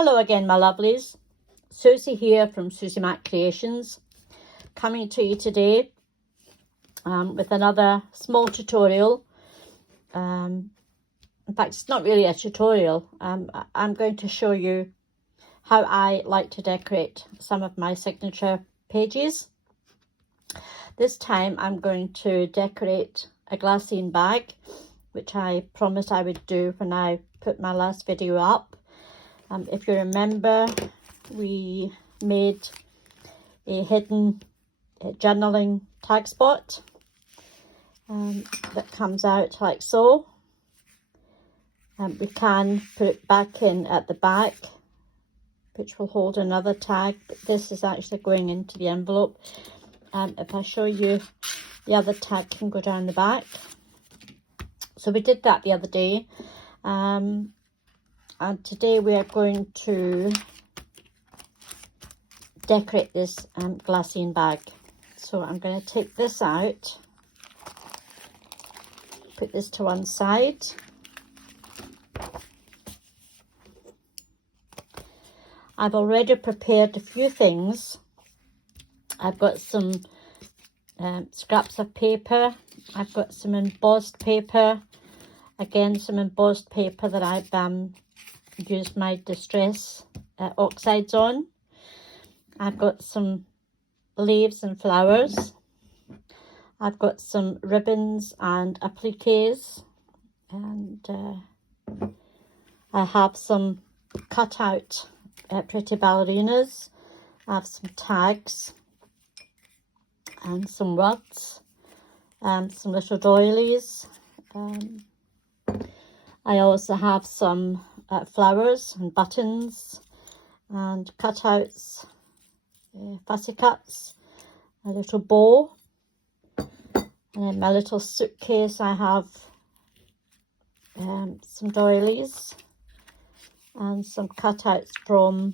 Hello again, my lovelies. Susie here from Susie Mac Creations, coming to you today with another small tutorial. In fact, it's not really a tutorial. I'm going to show you how I like to decorate some of my signature pages. This time I'm going to decorate a glassine bag, which I promised I would do when I put my last video up. If you remember, we made a hidden journaling tag spot that comes out like so. We can put it back in at the back, which will hold another tag, but this is actually going into the envelope. If I show you, the other tag can go down the back. So we did that the other day. And today we are going to decorate this glassine bag. So I'm going to take this out, put this to one side. I've already prepared a few things. I've got some scraps of paper. I've got some embossed paper. Again, some embossed paper that I've used my distress oxides on. I've got some leaves and flowers. I've got some ribbons and appliques, and I have some cut out pretty ballerinas. I have some tags and some words and some little doilies. I also have some flowers and buttons and cutouts, fussy cuts, a little bow, and in my little suitcase I have some doilies and some cutouts from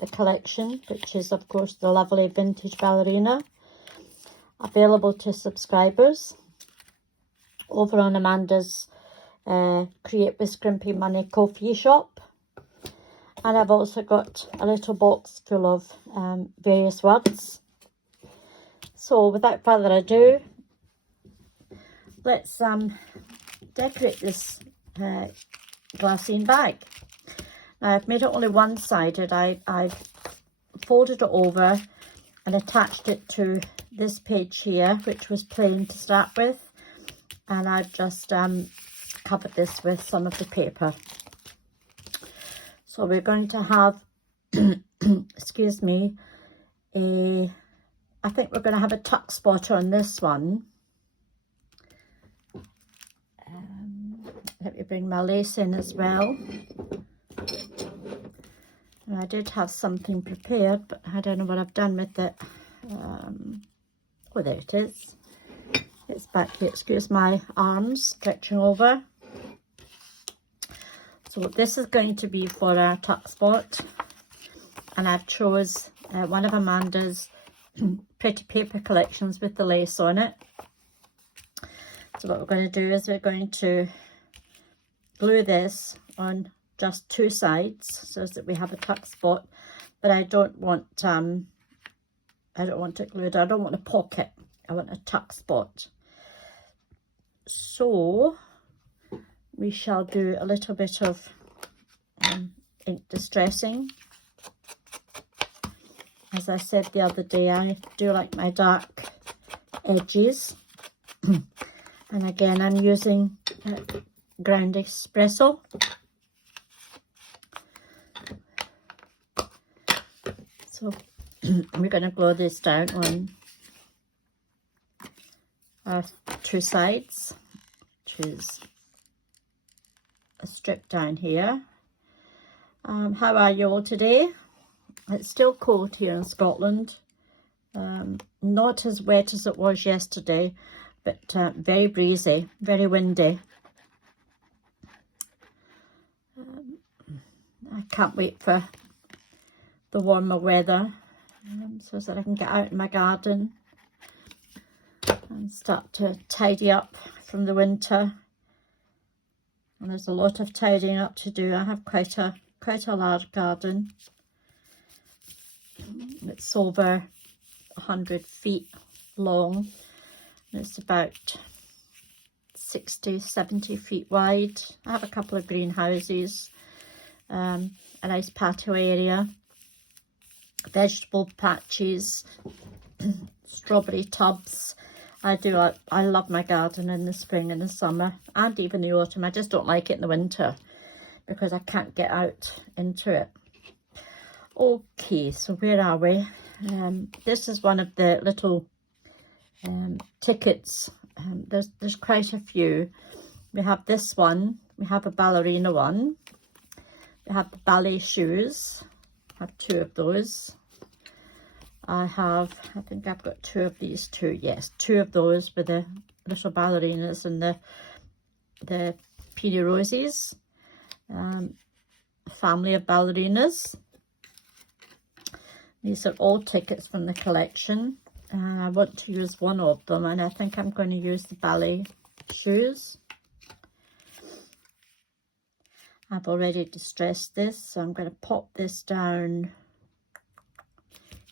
the collection, which is of course the lovely Vintage Ballerina, available to subscribers over on Amanda's Create with Scrimpy Money coffee shop. And I've also got a little box full of various words. So without further ado, let's decorate this glassine bag. Now I've made it only one-sided. I've folded it over and attached it to this page here, which was plain to start with, and I've just covered this with some of the paper. So we're going to have excuse me, I think we're going to have a tuck spot on this one. Let me bring my lace in as well. And I did have something prepared, but I don't know what I've done with it. Oh, there it is. It's back here. Excuse my arms stretching over. So this is going to be for our tuck spot, and I've chose one of Amanda's pretty paper collections with the lace on it. So what we're going to do is we're going to glue this on just two sides so that we have a tuck spot, but I don't want it glued. I don't want a pocket. I want a tuck spot. So we shall do a little bit of ink distressing. As I said the other day, I do like my dark edges. And again, I'm using ground espresso. So we're going to glue this down on our two sides, which is a strip down here. How are you all today? It's still cold here in Scotland. Not as wet as it was yesterday, but very breezy, very windy. I can't wait for the warmer weather so that I can get out in my garden and start to tidy up from the winter. And there's a lot of tidying up to do. I have quite quite a large garden. It's over 100 feet long. It's about 60, 70 feet wide. I have a couple of greenhouses, a nice patio area, vegetable patches, strawberry tubs. I love my garden in the spring and the summer and even the autumn. I just don't like it in the winter because I can't get out into it. Okay, so where are we? This is one of the little tickets. There's quite a few. We have this one. We have a ballerina one. We have the ballet shoes. I have 2 of those. I think I've got 2 of these too. Yes, 2 of those with the little ballerinas and the Peony Roses. Family of ballerinas. These are all tickets from the collection. And I want to use one of them, and I think I'm going to use the ballet shoes. I've already distressed this, so I'm going to pop this down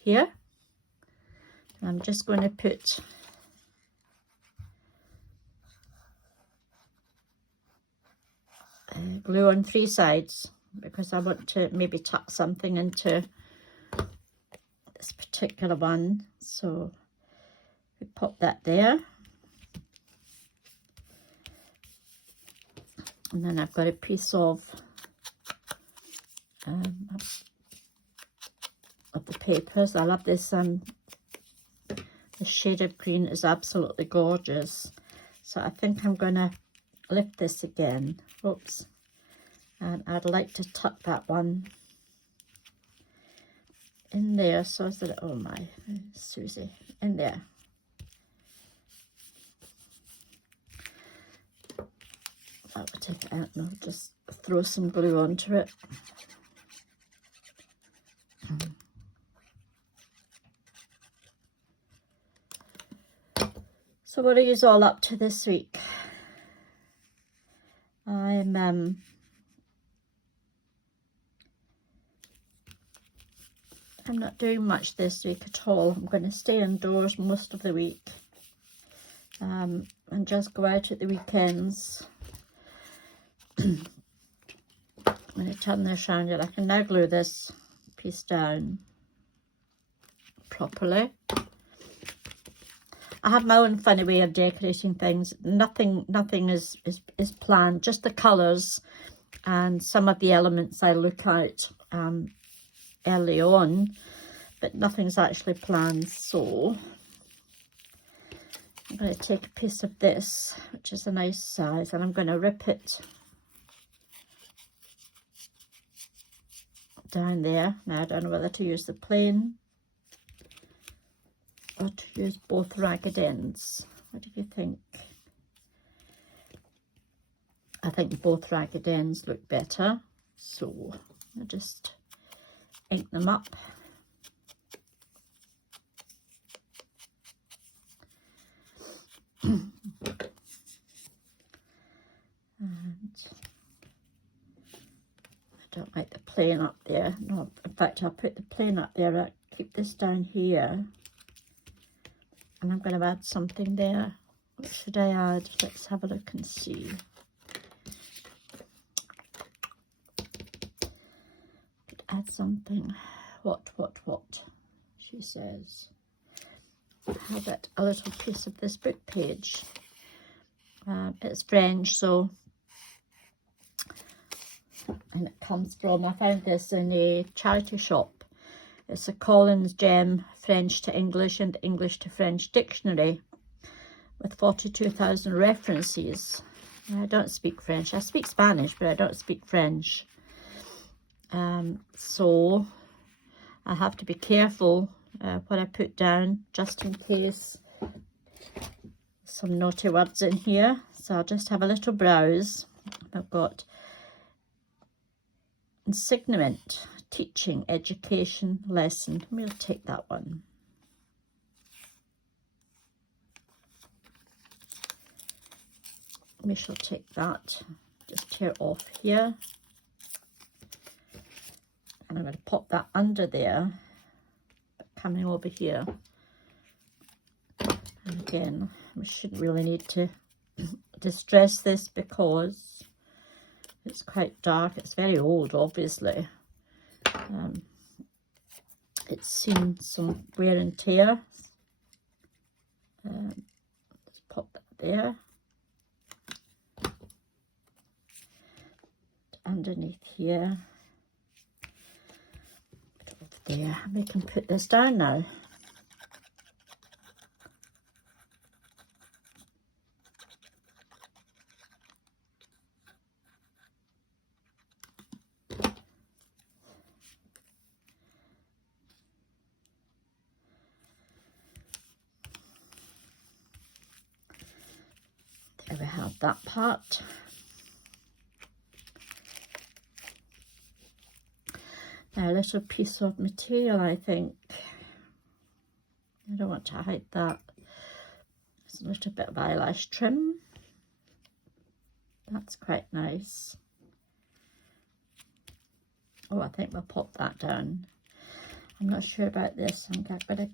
here. I'm just going to put glue on 3 sides because I want to maybe tuck something into this particular one. So we pop that there. And then I've got a piece of the papers. I love this. The shade of green is absolutely gorgeous. So I think I'm going to lift this again. Oops. And I'd like to tuck that one in there so that, oh my, Susie, in there. That would take it out and I'll just throw some glue onto it. So what are you all up to this week? I'm not doing much this week at all. I'm going to stay indoors most of the week and just go out at the weekends. I'm going to turn this around and I can now glue this piece down properly. I have my own funny way of decorating things. Nothing is planned, just the colours and some of the elements I look at early on, but nothing's actually planned. So I'm going to take a piece of this, which is a nice size, and I'm going to rip it down there. Now I don't know whether to use the plain or to use both ragged ends. What do you think? I think both ragged ends look better, so I just ink them up. And I don't like the plain up there. No, in fact I'll put the plain up there. I'll keep this down here. And I'm going to add something there. What should I add? Let's have a look and see. Could add something. What? She says. How about a little piece of this book page? It's French, so. And it comes from, I found this in a charity shop. It's a Collins Gem French to English and English to French dictionary with 42,000 references. I don't speak French. I speak Spanish, but I don't speak French. So I have to be careful what I put down, just in case some naughty words in here. So I'll just have a little browse. I've got insigniament. Teaching, education, lesson. We'll take that one. We shall take that. Just tear it off here. And I'm going to pop that under there, coming over here. And again, we shouldn't really need to distress this because it's quite dark. It's very old, obviously. It's seen some wear and tear. Let's pop that there. Underneath here. Put it over there. We can put this down now. There we have that part. Now a little piece of material, I think. I don't want to hide that. It's a little bit of eyelash trim. That's quite nice. Oh, I think we'll pop that down. I'm not sure about this. I'm going to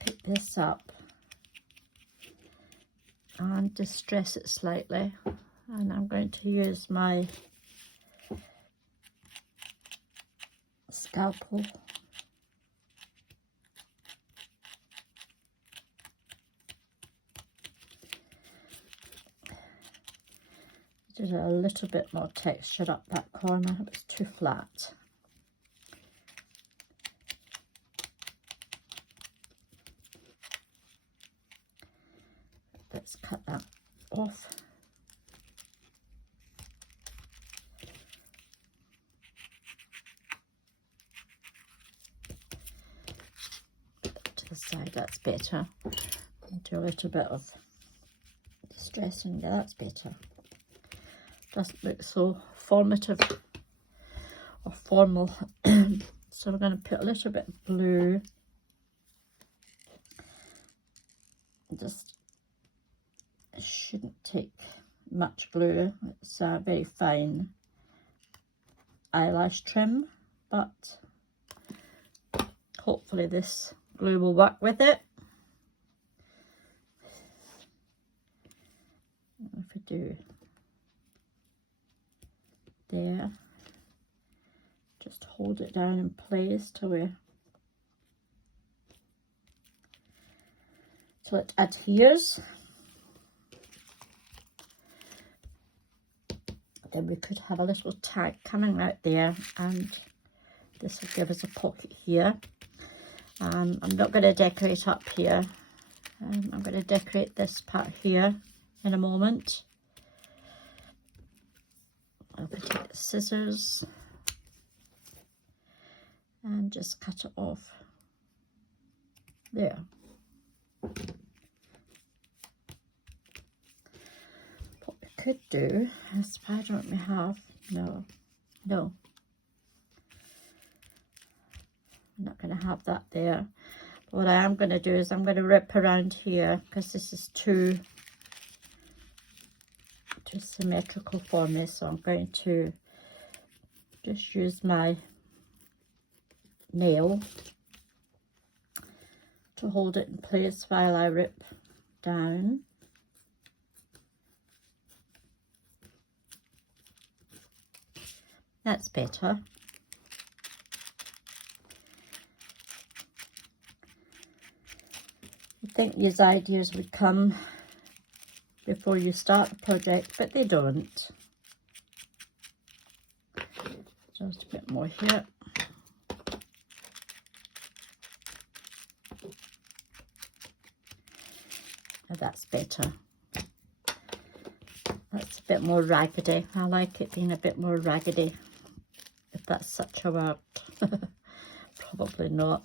pick this up and distress it slightly, and I'm going to use my scalpel did a little bit more texture up that corner. It was too flat. Let's cut that off. Put that to the side, that's better. Do a little bit of distressing, yeah, that's better. Doesn't look so formative or formal. So we're going to put a little bit of blue. Just shouldn't take much glue. It's a very fine eyelash trim, but hopefully this glue will work with it. If we do there, just hold it down in place till it adheres. Then we could have a little tag coming out there, and this will give us a pocket here. I'm not going to decorate up here. I'm going to decorate this part here in a moment. I'll take the scissors and just cut it off there. What we could do is, why don't we have, no, I'm not going to have that there. What I am going to do is I'm going to rip around here because this is too symmetrical for me, so I'm going to just use my nail to hold it in place while I rip down. That's better. I think these ideas would come before you start the project, but they don't. Just a bit more here. Now that's better. That's a bit more raggedy. I like it being a bit more raggedy, if that's such a word. Probably not.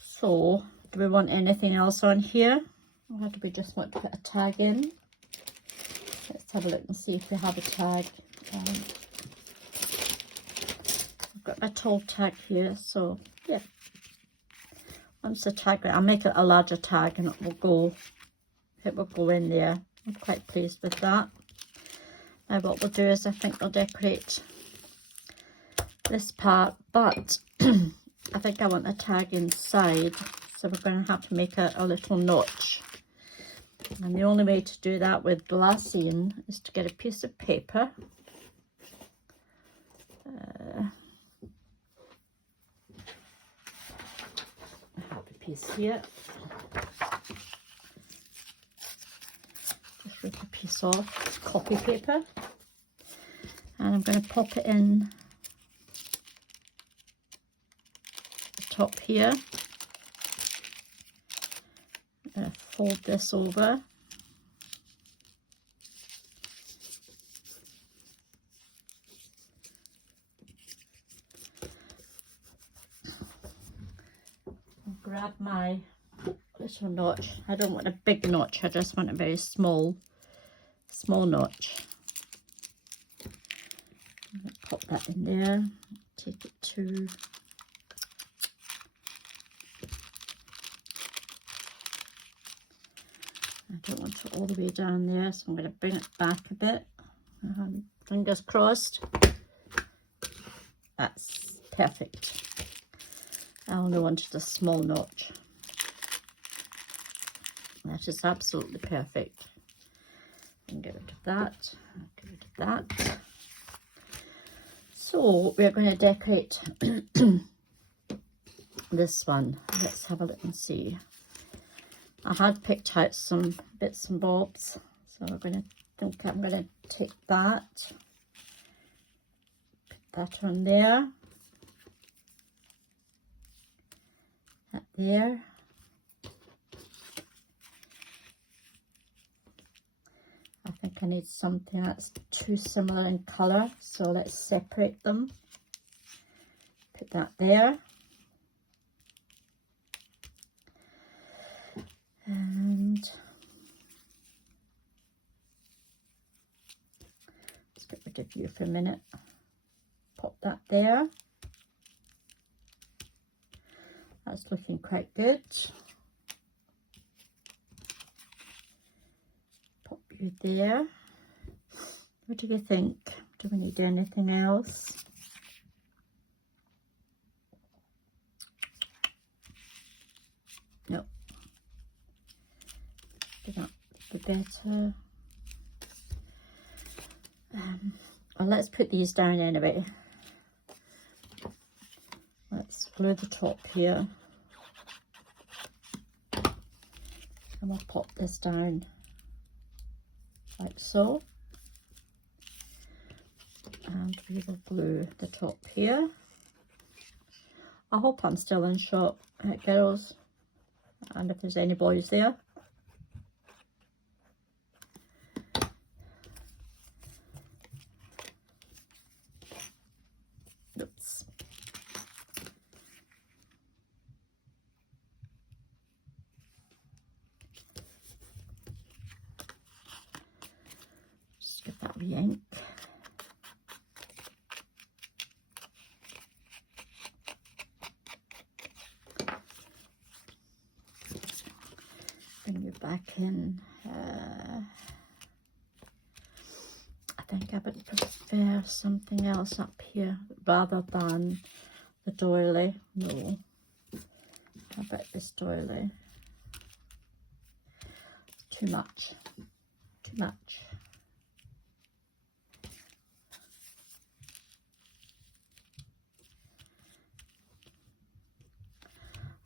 So, do we want anything else on here? Or do we just want to put a tag in? Let's have a look and see if we have a tag. I've got my tall tag here, so yeah. Once the tag, I'll make it a larger tag and it will go in there. I'm quite pleased with that. Now what we'll do is I think we'll decorate this part, but I think I want the tag inside, so we're going to have to make a little notch. And the only way to do that with glassine is to get a piece of paper. I have a piece here. Just rip a piece off. It's copy paper. And I'm going to pop it in the top here. Fold this over. Grab my little notch. I don't want a big notch, I just want a very small notch. I'm going to pop that in there, take it to I don't want it all the way down there, so I'm going to bring it back a bit. Fingers crossed. That's perfect. I only wanted a small notch. That is absolutely perfect. And get rid of that. Get rid of that. So we're going to decorate this one. Let's have a look and see. I had picked out some bits and bobs, so I'm going to take that, put that on there, that there. I think I need something that's too similar in colour, so let's separate them. Put that there. And let's get rid of you for a minute. Pop that there. That's looking quite good. Pop you there. What do you think? Do we need anything else? No. That would be better. Well, let's put these down anyway. Let's glue the top here. And we'll pop this down like so. And we will glue the top here. I hope I'm still in shot, girls, and if there's any boys there. Oops. Just get that wee ink. Bring you back in. I think I would prefer something else up here rather than the doily. No. How about this doily? Too much. Too much.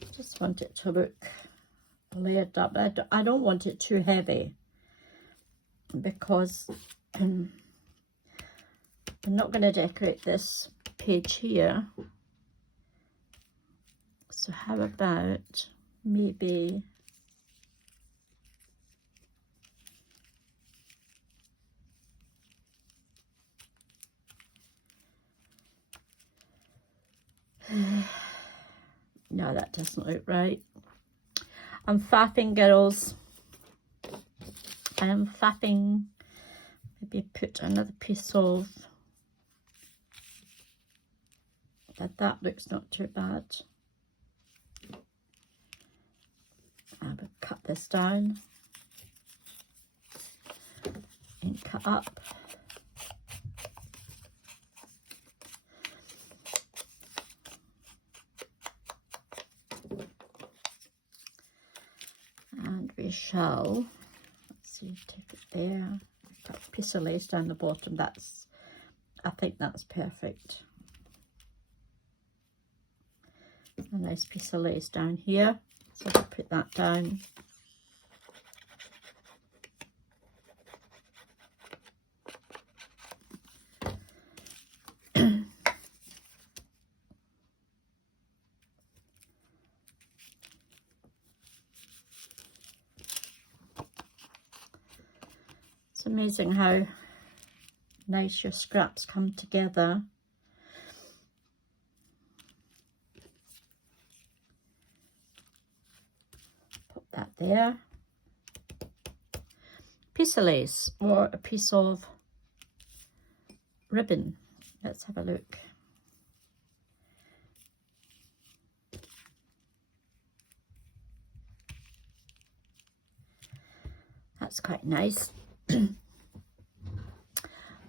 I just want it to look layered up. I don't want it too heavy because I'm not going to decorate this page here. So how about maybe no, that doesn't look right. I'm faffing, girls. I am faffing. Maybe put another piece of that looks not too bad. I will cut this down and cut up. we shall, let's see, take it there, put a piece of lace down the bottom. That's, I think that's perfect. A nice piece of lace down here, so I'll put that down. It's amazing how nice your scraps come together. Put that there. Piece of lace or a piece of ribbon. Let's have a look. That's quite nice.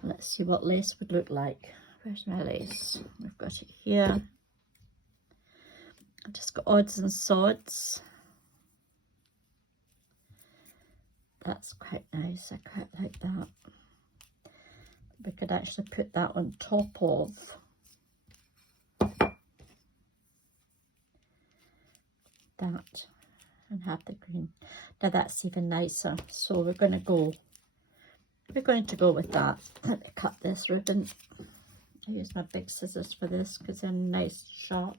Let's see what lace would look like. Where's my lace? We've got it here. I've just got odds and sods. That's quite nice. I quite like that. We could actually put that on top of that and have the green. Now that's even nicer. So we're going to go with that. Let me cut this ribbon. I use my big scissors for this because they're nice, sharp.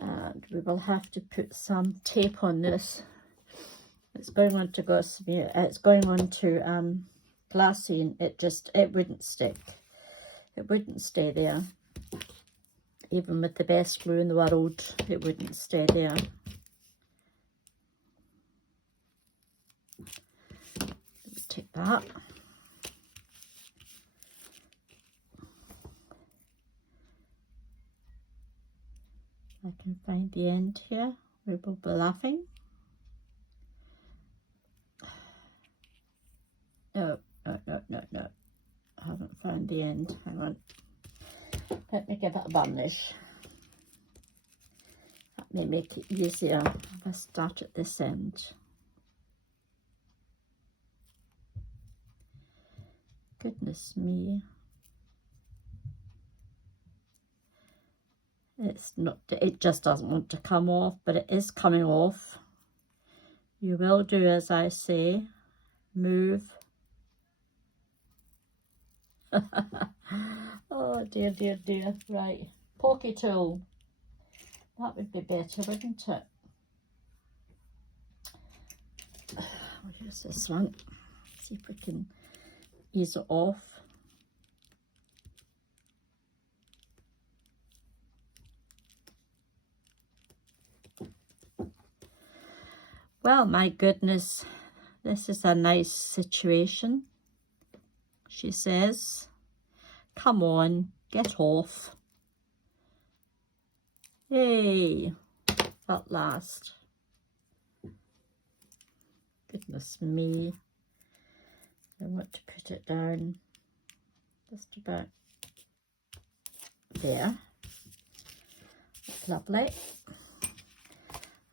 And we will have to put some tape on this. It's going on to gossamer. It's going on to glassine. It wouldn't stick. It wouldn't stay there. Even with the best glue in the world, it wouldn't stay there. Take that. I can find the end here. We will be laughing. No. I haven't found the end. Hang on. Let me give it a varnish. That may make it easier if I start at this end. Goodness me. It's not, it just doesn't want to come off, but it is coming off. You will do as I say. Move. Oh dear, dear, dear. Right. Pokey tool. That would be better, wouldn't it? Here's this one. See if we can ease it off. Well, my goodness, this is a nice situation, she says. Come on, get off. Yay, at last. Goodness me. I want to put it down just about there. That's lovely.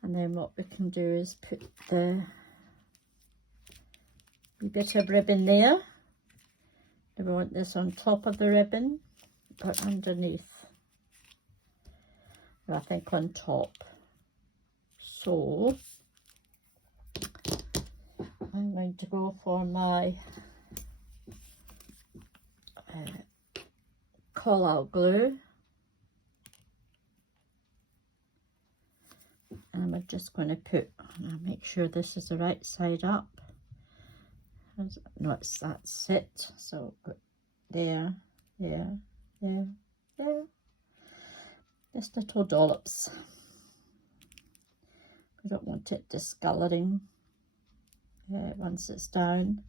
And then what we can do is put the wee bit of ribbon there. Do we want this on top of the ribbon or underneath? Well, I think on top. So I'm going to go for my call-out glue. And we're just going to put, and I'll make sure this is the right side up. No, that's it. So there, there, there, there. Just little dollops. We don't want it discolouring once it's down.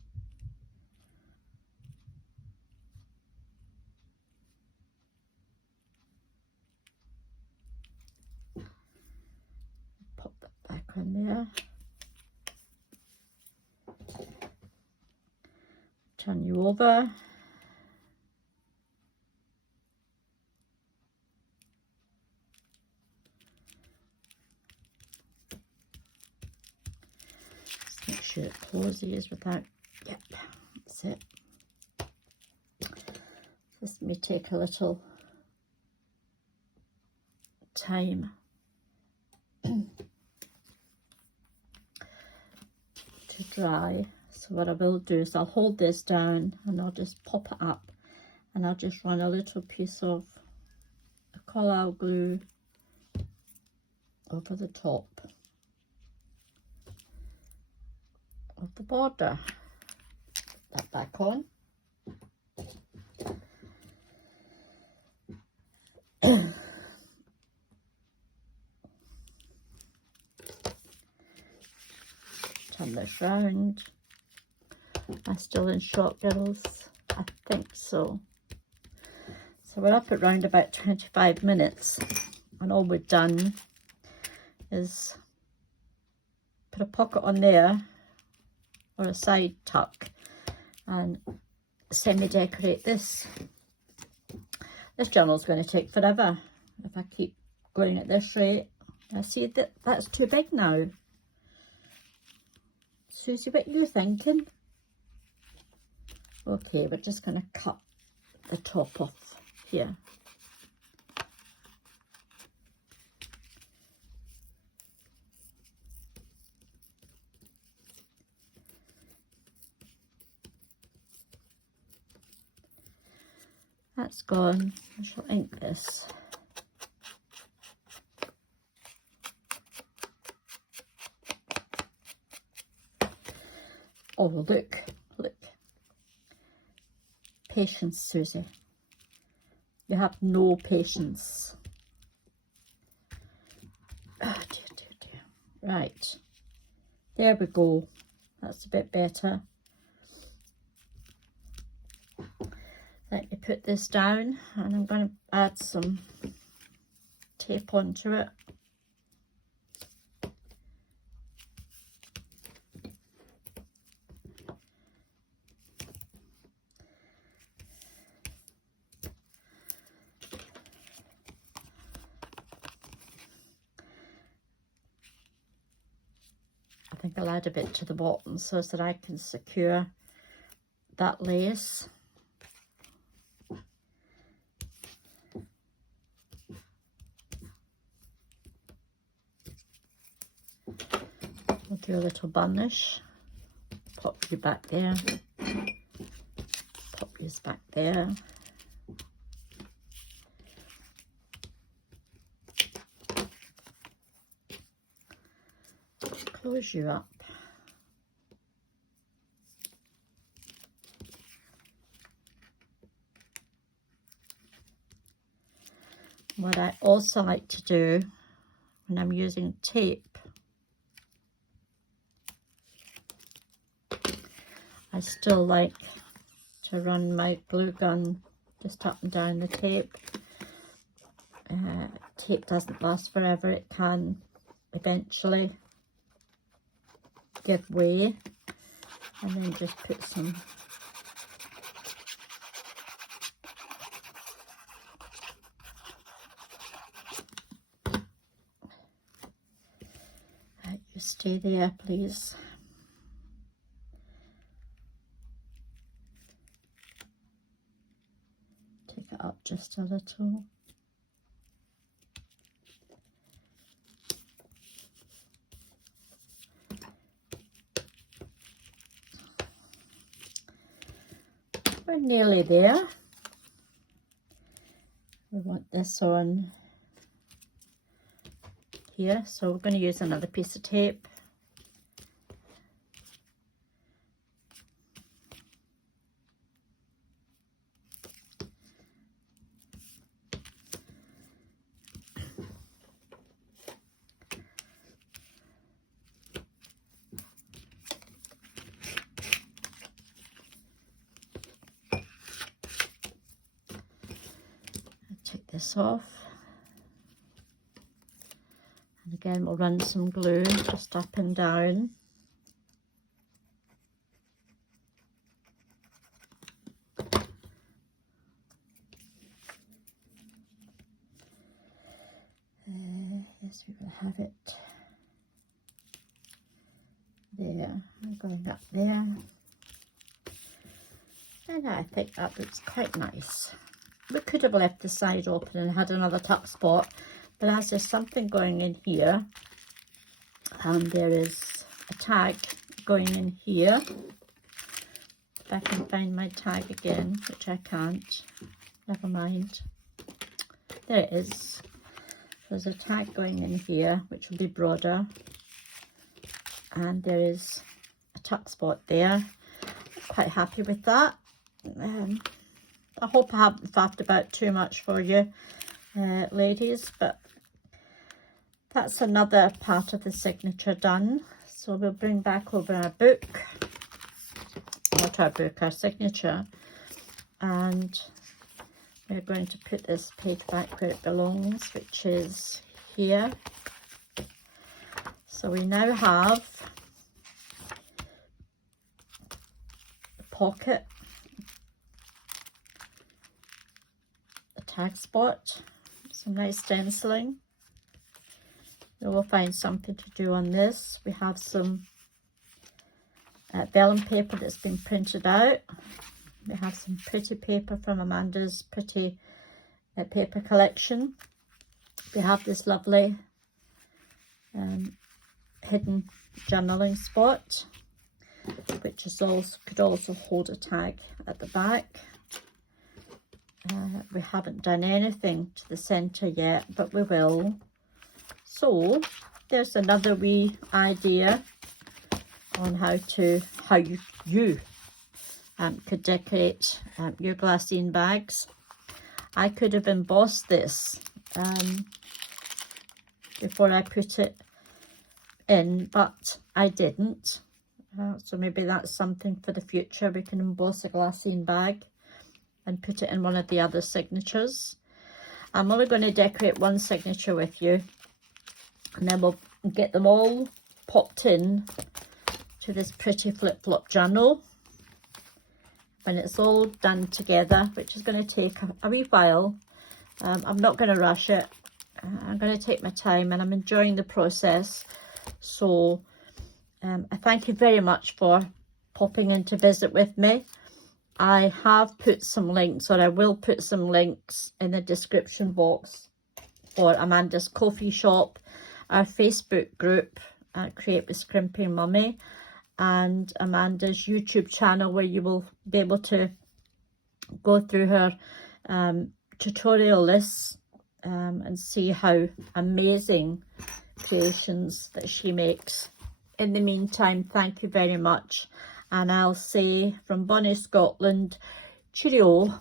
Pop that back on there. Turn you over. sure it closes without, yep, that's it. This may take a little time to dry. So what I will do is I'll hold this down and I'll just pop it up, and I'll just run a little piece of collard glue over the top of the border. Put that back on. Turn this round. Am I still in shot, girls? I think so. So we're up at round about 25 minutes, and all we've done is put a pocket on there or a side tuck and semi-decorate this. This journal's going to take forever if I keep going at this rate. I see that that's too big now. Susie, what are you thinking? Okay, we're just going to cut the top off here. That's gone. I shall ink this. Oh, look, look. Patience, Susie. You have no patience. Oh, dear, dear, dear. Right. There we go. That's a bit better. Let me put this down, and I'm going to add some tape onto it. I think I'll add a bit to the bottom so that I can secure that lace. We'll do a little burnish. Pop you back there. Pop yours back there. Close you up. What I also like to do when I'm using tape, I still like to run my glue gun just up and down the tape. Tape doesn't last forever. It can eventually give way, and then just put some you stay there, please. Take it up just a little. We're nearly there. We want this on here, so we're going to use another piece of tape. Take this off, and again we'll run some glue just up and down. Yes, we will have it there. there, going up there. And I think that looks quite nice. We could have left the side open and had another tuck spot, but as there's something going in here, and there is a tag going in here. If I can find my tag again, which I can't, never mind. There it is. There's a tag going in here, which will be broader. And there is a tuck spot there. I'm quite happy with that. I hope I haven't faffed about too much for you, ladies, but that's another part of the signature done. So we'll bring back over our book, not our book, our signature, and we're going to put this page back where it belongs, which is here. So we now have the pocket, the tag spot, some nice stenciling. We will find something to do on this. We have some vellum paper that's been printed out. We have some pretty paper from Amanda's pretty paper collection. We have this lovely hidden journaling spot, which is also could also hold a tag at the back. We haven't done anything to the centre yet, but we will. So there's another wee idea on how you could decorate your glassine bags. I could have embossed this before I put it in, but I didn't. So maybe that's something for the future. We can emboss a glassine bag and put it in one of the other signatures. I'm only going to decorate one signature with you, and then we'll get them all popped in to this pretty flip-flop journal when it's all done together, which is going to take a wee while. I'm not going to rush it. I'm going to take my time, and I'm enjoying the process. So I thank you very much for popping in to visit with me. I have put some links, or I will put some links in the description box for Amanda's coffee shop, our Facebook group, Create with Scrimping Mummy, and Amanda's YouTube channel, where you will be able to go through her tutorial lists and see how amazing creations that she makes. In the meantime, thank you very much, and I'll say from Bonnie, Scotland, cheerio.